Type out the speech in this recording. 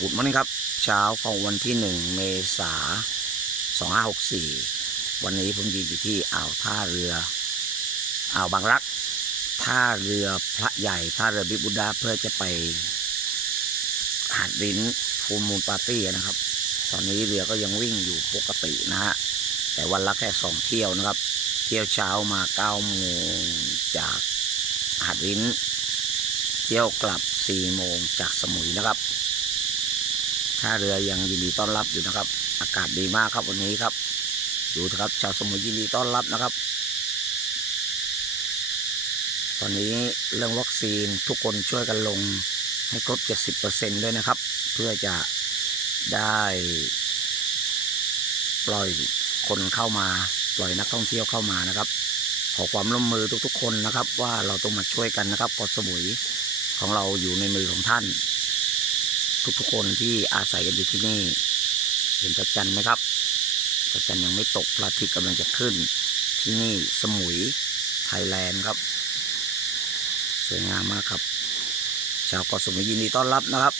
กุดมันนี่ครับ เช้าของวันที่หนึ่งเมษาสองห้าหกสี่วันนี้ผมยืนอยู่ที่อ่าวท่าเรืออ่าวบางรัก ท่าเรือพระใหญ่ ท่าเรือบิบุดาเพื่อจะไปหาดริ้นฟูมูลปาร์ตี้นะครับ ตอนนี้เรือก็ยังวิ่งอยู่ปกตินะฮะ แต่วันละแค่สองเที่ยวนะครับ เที่ยวเช้ามาเก้าโมงจากหาดริ้น เที่ยวกลับสี่โมงจากสมุยนะครับ ท่าเรือยังยินดีต้อนรับอยู่นะครับ อากาศดีมากครับวันนี้ครับ ดูครับชาวสมุยยินดีต้อนรับนะครับ ตอนนี้เรื่องวัคซีนทุกคนช่วยกันลงให้ครบ 70%ด้วยนะครับ เพื่อจะได้ปล่อยคนเข้ามาปล่อยนักท่องเที่ยวเข้ามานะครับ ขอความร่วมมือทุกๆ คนนะครับ ว่าเราต้องมาช่วยกันนะครับเกาะสมุยของเราอยู่ในมือของท่าน ทุกๆคนที่อาศัยกันอยู่ที่นี่ เห็นพระจันทร์ไหมครับพระจันทร์ยังไม่ตกพระอาทิตย์กำลังจะขึ้น ที่นี่สมุยไทยแลนด์ครับ สวยงามมากครับ ชาวเกาะสมุยยินดีต้อนรับนะครับ